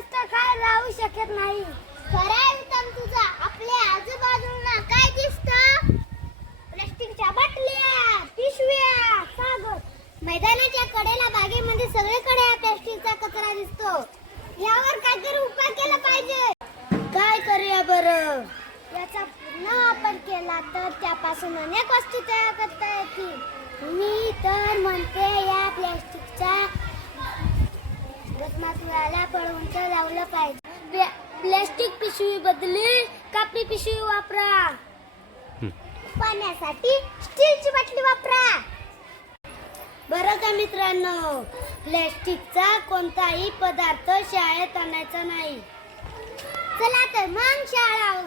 येऊ शकत नाही. खरं उत्तम तुझा. आपल्या आजूबाजूला काय दिसतं? प्लास्टिकच्या बाटल्या पिशव्या कागद. मैदानाच्या कडेला बागेमध्ये सगळीकडे प्लास्टिकचा कचरा दिसतो. यावर काहीतरी उपाय केला पाहिजे. काय करूया बरं? याचा पूर्ण वापर केला तर त्यापासून अनेक वस्तू तयार करता येतील. मी तर म्हणते या प्लास्टिकच्या रत्नातुळाला पळवून लावलं पाहिजे. प्ला- प्लास्टिक पिशवी बदली कापडी पिशवी वापरा. पाण्यासाठी स्टीलची बाटली वापरा. बरं का मित्रांनो प्लॅस्टिकचा कोणताही पदार्थ शाळेत आणायचा नाही. चला तर मग शाळा